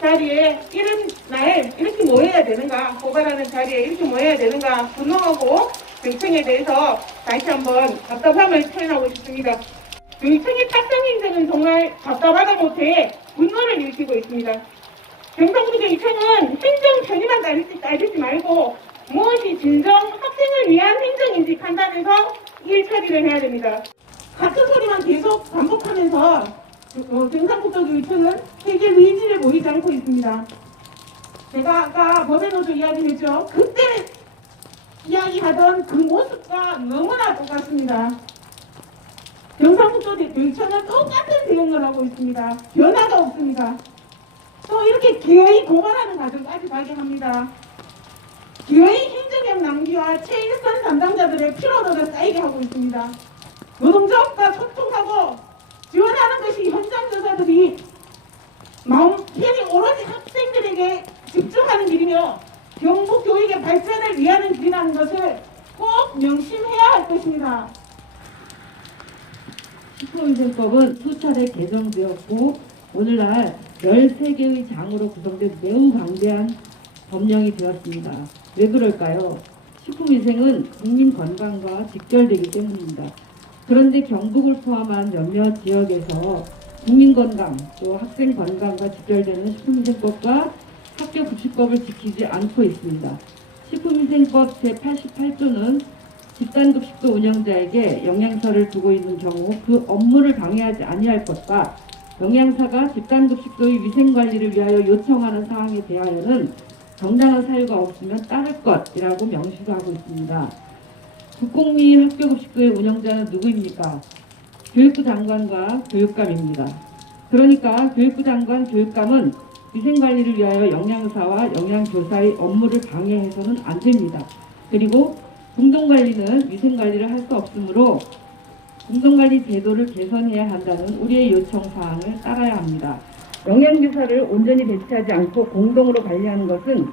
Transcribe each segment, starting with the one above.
자리에 이런 날 이렇게 모여야 되는가, 고발하는 자리에 이렇게 모여야 되는가, 분노하고 경청에 대해서 다시 한번 답답함을 표현하고 싶습니다. 탑승 행정은 정말 답답하다 못해 분노를 일으키고 있습니다. 경상북도 경청은 행정 편의만 따르지, 따르지 말고 무엇이 진정 학생을 위한 행정인지 판단해서 일 처리를 해야 됩니다. 같은 소리만 계속 반복하면서 어, 경상북도 교육청은 해결 의지를 보이지 않고 있습니다. 제가 아까 법외노조 이야기했죠. 그때 이야기하던 그 모습과 너무나 똑같습니다. 경상북도 교육청은 똑같은 대응을 하고 있습니다. 변화가 없습니다. 또 이렇게 기어이 고발하는 과정까지 가게 합니다. 기어이 행정력 낭비와 최일선 담당자들의 피로도가 쌓이게 하고 있습니다. 노동조합과 소통하고 지원하는 것이 현장 조사들이 마음 편히 오로지 학생들에게 집중하는 길이며 경북 교육의 발전을 위하는 길이라는 것을 꼭 명심해야 할 것입니다. 식품위생법은 수차례 개정되었고 오늘날 13개의 장으로 구성된 매우 방대한 법령이 되었습니다. 왜 그럴까요? 식품위생은 국민 건강과 직결되기 때문입니다. 그런데 경북을 포함한 몇몇 지역에서 국민 건강 또 학생 건강과 직결되는 식품위생법과 학교 급식법을 지키지 않고 있습니다. 식품위생법 제88조는 집단급식소 운영자에게 영양사를 두고 있는 경우 그 업무를 방해하지 아니할 것과 영양사가 집단급식소의 위생관리를 위하여 요청하는 사항에 대하여는 정당한 사유가 없으면 따를 것이라고 명시하고 있습니다. 국공립 학교급식소의 운영자는 누구입니까? 교육부 장관과 교육감입니다. 그러니까 교육부 장관, 교육감은 위생관리를 위하여 영양사와 영양교사의 업무를 방해해서는 안 됩니다. 그리고 공동관리는 위생관리를 할 수 없으므로 공동관리 제도를 개선해야 한다는 우리의 요청 사항을 따라야 합니다. 영양교사를 온전히 배치하지 않고 공동으로 관리하는 것은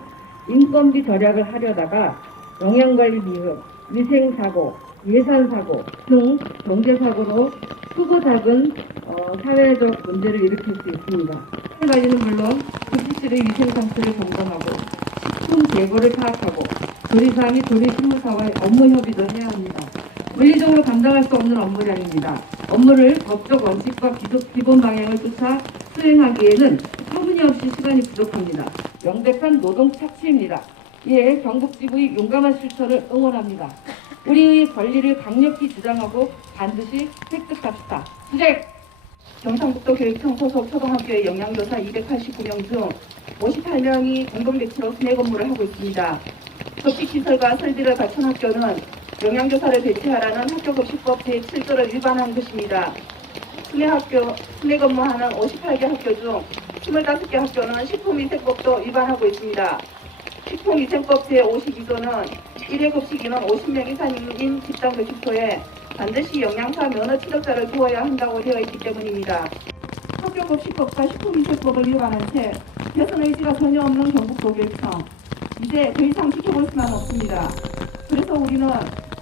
인건비 절약을 하려다가 영양관리 미흡, 위생사고, 예산사고 등 경제사고로 크고 작은 어, 사회적 문제를 일으킬 수 있습니다. 위생관리는 물론 급식실의 위생 상태를 점검하고 식품 재고를 파악하고 조리사 및 조리식무사와의 업무 협의도 해야 합니다. 물리적으로 감당할 수 없는 업무량입니다. 업무를 법적 원칙과 기본 방향을 쫓아 수행하기에는 터무니없이 시간이 부족합니다. 명백한 노동 착취입니다. 이에 경북지부의 용감한 실천을 응원합니다. 우리의 권리를 강력히 주장하고 반드시 획득합시다. 수색! 경상북도 교육청 소속 초등학교의 영양교사 289명 중 58명이 공동배치로 순회 근무를 하고 있습니다. 급식시설과 설비를 갖춘 학교는 영양교사를 배치하라는 학교급식법 제7조를 위반한 것입니다. 순회 학교, 순회 근무하는 58개 학교 중 25개 학교는 식품위생법도 위반하고 있습니다. 식품위생법 제52조는 1회 급식인은 50명 이상인 집단급식소에 반드시 영양사 면허 취득자를 두어야 한다고 되어 있기 때문입니다. 학교급식법과 식품위생법을 위반한 채 개선 의지가 전혀 없는 경북 도교육청 이제 더 이상 지켜볼 수만 없습니다. 그래서 우리는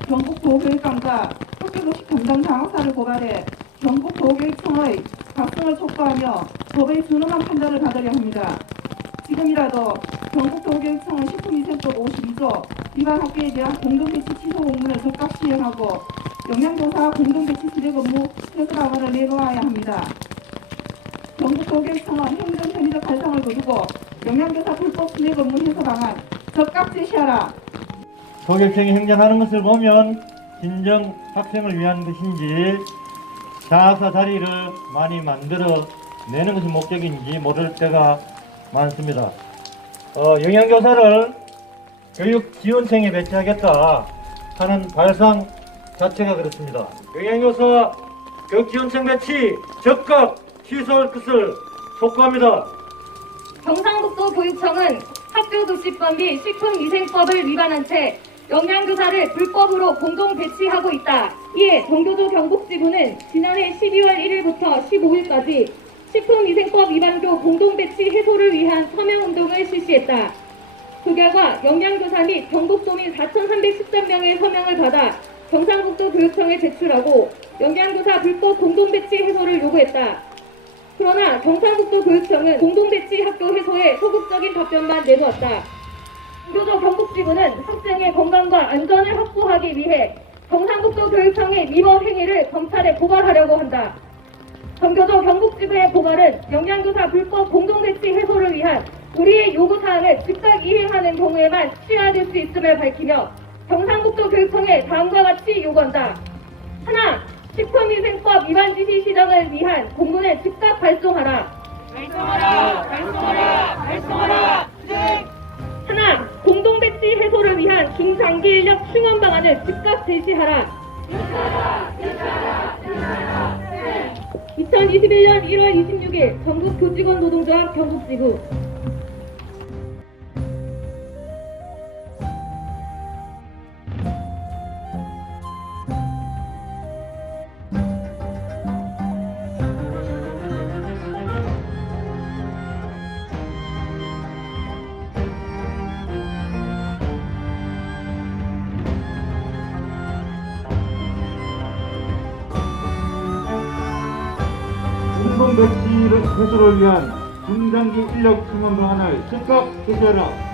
경북 도교육감과 학교급식 담당 장학사를 고발해 경북 도교육청의 각성을 촉구하며 법의 준엄한 판단을 받으려 합니다. 지금이라도 경북도교육청은 식품위생법 52조 위반 학교에 대한 공동배치 취소 공문을 즉각 시행하고 영양조사 공동배치 지대 근무 해소 방안을 내놓아야 합니다. 경북도교육청은 행정 편의적 발상을 거두고 영양교사 불법 순회 근무 해소 방안 즉각 제시하라. 도교육청이 행정하는 것을 보면 진정 학생을 위한 것인지 자사 자리를 많이 만들어 내는 것이 목적인지 모를 때가 많습니다. 어, 영양교사를 교육지원청에 배치하겠다 하는 발상 자체가 그렇습니다. 영양교사 교육지원청 배치 적극 취소할 것을 촉구합니다. 경상북도 교육청은 학교급식법 및 식품위생법을 위반한 채 영양교사를 불법으로 공동 배치하고 있다. 이에 동교도 경북지부는 지난해 12월 1일부터 15일까지 식품위생법 위반교 공동 배치 해소를 위한 서명운동을 실시했다. 그 결과 영양교사 및 경북도민 4,313명의 서명을 받아 경상북도 교육청에 제출하고 영양교사 불법 공동 배치 해소를 요구했다. 그러나 경상북도 교육청은 공동배치 학교 해소에 소극적인 답변만 내놓았다. 교조 경북지구는 학생의 건강과 안전을 확보하기 위해 경상북도 교육청의 위법 행위를 검찰에 고발하려고 한다. 전교조 경북지구의 고발은 영양교사 불법 공동배치 해소를 위한 우리의 요구사항을 즉각 이행하는 경우에만 취하될 수 있음을 밝히며 경상북도 교육청에 다음과 같이 요구한다. 하나, 식품위생법 위반 지시 시정을 위한 공문을 즉각 발송하라. 발송하라! 발송하라! 발송하라! 하나, 공동배치 해소를 위한 중장기 인력 충원 방안을 즉각 제시하라. 2021년 1월 26일 전국 교직원 노동조합 경북지구 공동 배치를 해소를 위한 중장기 인력 충원 방안을 즉각 제시하라.